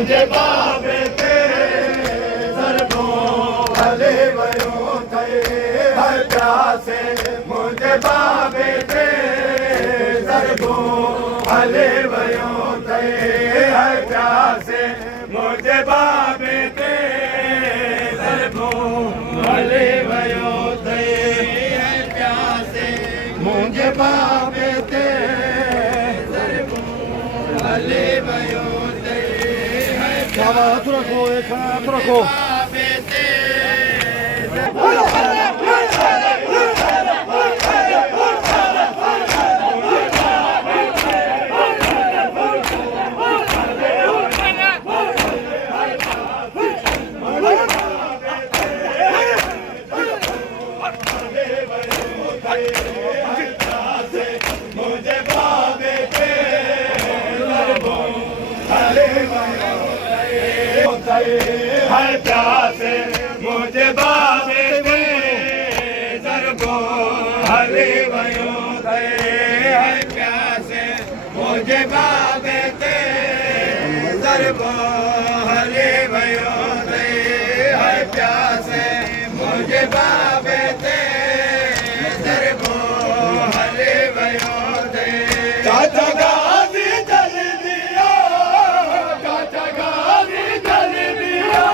मुझे बाबे ते सरगो हले वयो थे हर प्यासे मुझे बाबे ते सरगो हले वयो थे हर प्यासे मुझे बाबे ते सरगो हले वयो थे हर प्यासे मुझे बाबे ते सरगो हले वयो हाथ रखो एक हाथ रखो हर प्यासे मुझे बाबे ते सरगो हले वयो थे हर प्यासे मुझे बाबे ते सरगो हले वयो थे हर प्यासे मुझे बाबे ते सरगो हले वयो थे चाचा गाजी जल दिया चाचा गाजी जल दिया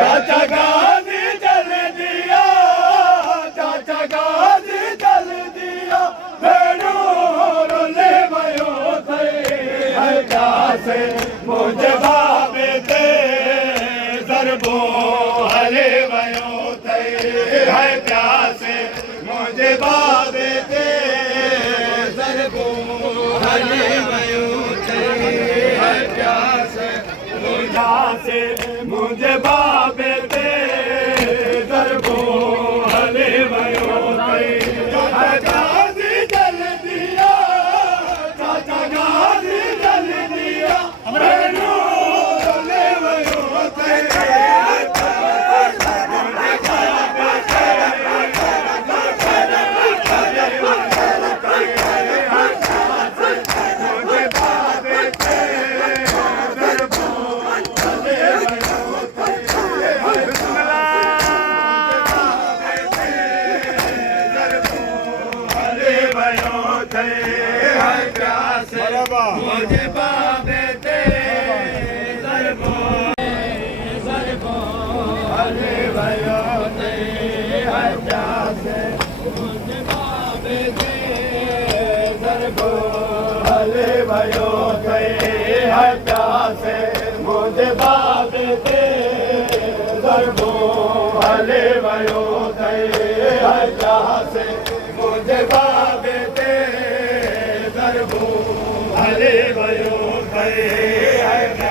चाचा गाजी जल दिया चाचा गाजी जल दिया भेड़ो रोले भयो थे हर प्यासे मुझे बाबे ते सरगो हले भयो थे हर प्यासे मुझे बाबे ते सरगो हले भयो थे हर प्यासे मुझे बाबे ते सरगो हले वयो थे हर गाजी जल दिया चाचा गाजी जल दिया भेड़ो रोले वयो थे मुझे बाबे ते सरगो सरगो हले वयो थे हर प्यासे मुझे बाबे ते सरगो हले वयो थे हर प्यासे मुझे बाबे ते सरगो हले वयो थे हर प्यासे मुझे बाबे ते सरगो हले वयो थे